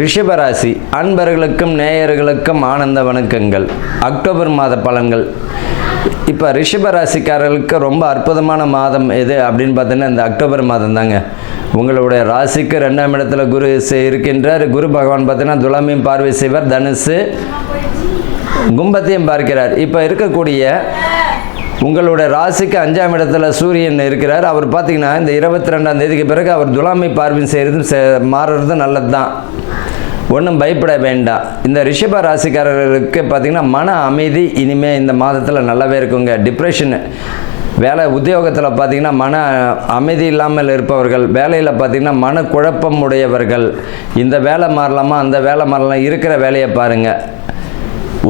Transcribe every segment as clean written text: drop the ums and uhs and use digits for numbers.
ரிஷபராசி அன்பர்களுக்கும் நேயர்களுக்கும் ஆனந்த வணக்கங்கள். அக்டோபர் மாத பலன்கள். இப்போ ரிஷபராசிக்காரர்களுக்கு ரொம்ப அற்புதமான மாதம் எது அப்படின்னு பார்த்தீங்கன்னா இந்த அக்டோபர் மாதம் தாங்க. உங்களுடைய ராசிக்கு 2ஆம் இடத்துல குரு இருக்கின்றார். குரு பகவான் பார்த்தீங்கன்னா துலாமையும் பார்வை செய்வார், தனுசு கும்பத்தையும் பார்க்கிறார். இப்போ இருக்கக்கூடிய உங்களுடைய ராசிக்கு 5ஆம் இடத்துல சூரியன் இருக்கிறார். அவர் பார்த்தீங்கன்னா இந்த 22ஆம் தேதிக்கு பிறகு அவர் துலாமை பார்வையும் செய்கிறது மாறுறது நல்லது தான், ஒன்றும் பயப்பட வேண்டாம். இந்த ரிஷப ராசிக்காரர்களுக்கு பார்த்திங்கன்னா மன அமைதி இனிமேல் இந்த மாதத்தில் நல்லாவே இருக்குங்க. டிப்ரெஷன் வேலை உத்தியோகத்தில் பார்த்திங்கன்னா மன அமைதி இல்லாமல் இருப்பவர்கள், வேலையில் பார்த்திங்கன்னா மன குழப்பம் உடையவர்கள், இந்த வேலை மாறலாமா அந்த வேலை மாறலாம், இருக்கிற வேலையை பாருங்கள்.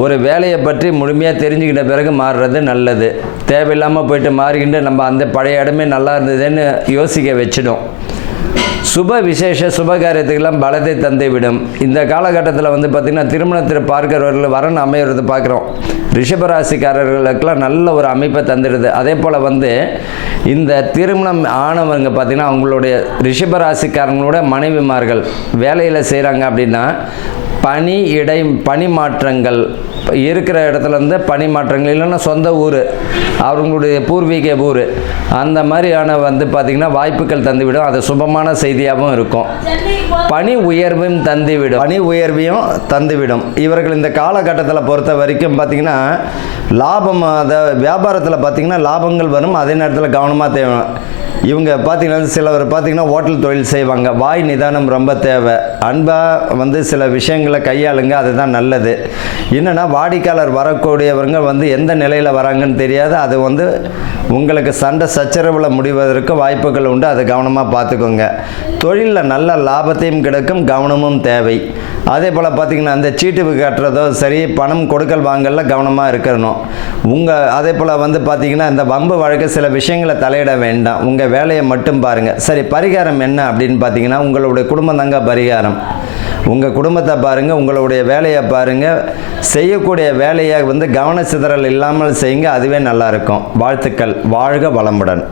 ஒரு வேலையை பற்றி முழுமையாக தெரிஞ்சுக்கிட்ட பிறகு மாறுறது நல்லது. தேவையில்லாமல் போயிட்டு மாறிக்கிட்டு நம்ம அந்த பழைய இடமே நல்லா இருந்ததுன்னு யோசிக்க வச்சிடும். சுப விசேஷ சுபகாரியத்துக்கெல்லாம் பலத்தை தந்து விடும். இந்த காலகட்டத்தில் வந்து பார்த்திங்கன்னா திருமணத்தில் பார்க்கிறவர்கள் வரன் அமைகிறது பார்க்குறோம். ரிஷபராசிக்காரர்களுக்கெல்லாம் நல்ல ஒரு அமைப்பை தந்துடுது. அதே போல் வந்து இந்த திருமணம் ஆனவங்க பார்த்திங்கன்னா அவங்களுடைய ரிஷபராசிக்காரங்களோட மனைவிமார்கள் வேலையில் செய்கிறாங்க அப்படின்னா பணி மாற்றங்கள் இருக்கிற இடத்துலேருந்து பணி மாற்றங்கள், இல்லைன்னா சொந்த ஊர் அவங்களுடைய பூர்வீக ஊர் அந்த மாதிரியான வந்து பார்த்திங்கன்னா வாய்ப்புகள் தந்துவிடும். அது சுபமான செய்தியாகவும் இருக்கும். பணி உயர்வையும் தந்துவிடும். இவர்கள் இந்த காலகட்டத்தில் பொறுத்த வரைக்கும் பார்த்திங்கன்னா லாபம், அதை வியாபாரத்தில் பார்த்திங்கன்னா லாபங்கள் வரும். அதே நேரத்தில் கவனமாக தேவை. இவங்க பார்த்திங்கன்னா சிலவர் பார்த்திங்கன்னா ஹோட்டல் தொழில் செய்வாங்க. வாய் நிதானம் ரொம்ப தேவை. அன்பாக வந்து சில விஷயங்களை கையாளுங்க, அதுதான் நல்லது. என்னென்னா வாடிக்கையாளர் வரக்கூடியவங்க வந்து எந்த நிலையில் வராங்கன்னு தெரியாது. அது வந்து உங்களுக்கு சண்டை சச்சரவில் முடிவதற்கு வாய்ப்புகள் உண்டு. அதை கவனமாக பார்த்துக்கோங்க. தொழிலில் நல்ல லாபத்தையும் கிடைக்கும், கவனமும் தேவை. அதே போல் பார்த்திங்கன்னா அந்த சீட்டு கட்டுறதோ சரி, பணம் கொடுக்கல் வாங்கல கவனமாக இருக்கணும். அதே போல் வந்து பார்த்திங்கன்னா இந்த வம்பு வழக்கு சில விஷயங்களை தலையிட வேண்டாம். உங்கள் வேலையை மட்டும் பாருங்கள். சரி, பரிகாரம் என்ன அப்படின்னு பார்த்தீங்கன்னா உங்களுடைய குடும்பம் தாங்க பரிகாரம். உங்கள் குடும்பத்தை பாருங்கள், உங்களுடைய வேலையை பாருங்கள். செய்யக்கூடிய வேலையை வந்து கவன சிதறல் இல்லாமல் செய்யுங்க, அதுவே நல்லாயிருக்கும். வாழ்த்துக்கள். வாழ்க வளமுடன்.